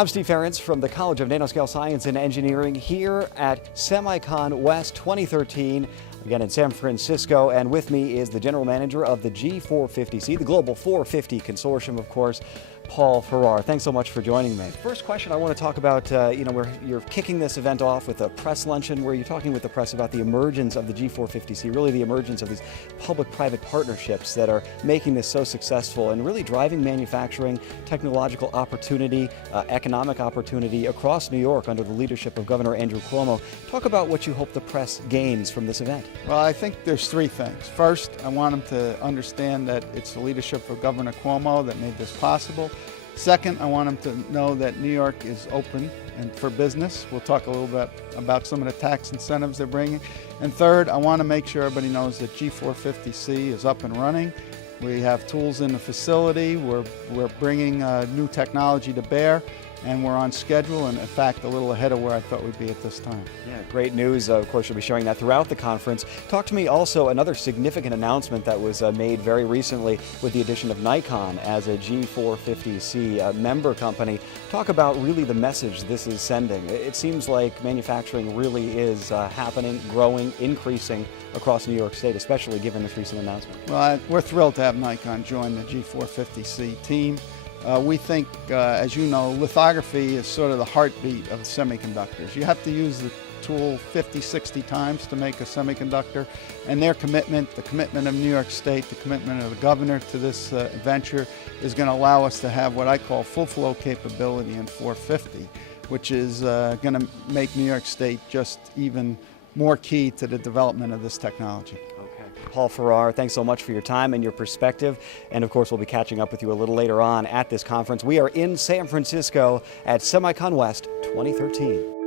I'm Steve Ferentz from the College of Nanoscale Science and Engineering here at SEMICON West 2013, again in San Francisco, and with me is the general manager of the G450C, the Global 450 Consortium, of course, Paul Farrar. Thanks so much for joining me. First question I want to talk about, where you're kicking this event off with a press luncheon where you're talking with the press about the emergence of the G450C, really the emergence of these public-private partnerships that are making this so successful and really driving manufacturing, technological opportunity, economic opportunity across New York under the leadership of Governor Andrew Cuomo. Talk about what you hope the press gains from this event. Well, I think there's three things. First, I want them to understand that it's the leadership of Governor Cuomo that made this possible. Second, I want them to know that New York is open and for business. We'll talk a little bit about some of the tax incentives they're bringing. And third, I want to make sure everybody knows that G450C is up and running. We have tools in the facility. We're bringing new technology to bear, and we're on schedule, and in fact a little ahead of where I thought we'd be at this time. Yeah, great news. Of course, you'll be showing that throughout the conference. Talk to me also another significant announcement that was made very recently with the addition of Nikon as a G450C member company. Talk about really the message this is sending. It seems like manufacturing really is happening, growing, increasing across New York State, especially given this recent announcement. Well, we're thrilled to have Nikon join the G450C team. We think, as you know, lithography is sort of the heartbeat of semiconductors. You have to use the tool 50, 60 times to make a semiconductor, and their commitment, the commitment of New York State, the commitment of the governor to this venture is going to allow us to have what I call full flow capability in 450, which is going to make New York State just even more key to the development of this technology. Paul Farrar, thanks so much for your time and your perspective. And of course, we'll be catching up with you a little later on at this conference. We are in San Francisco at SEMICON West 2013.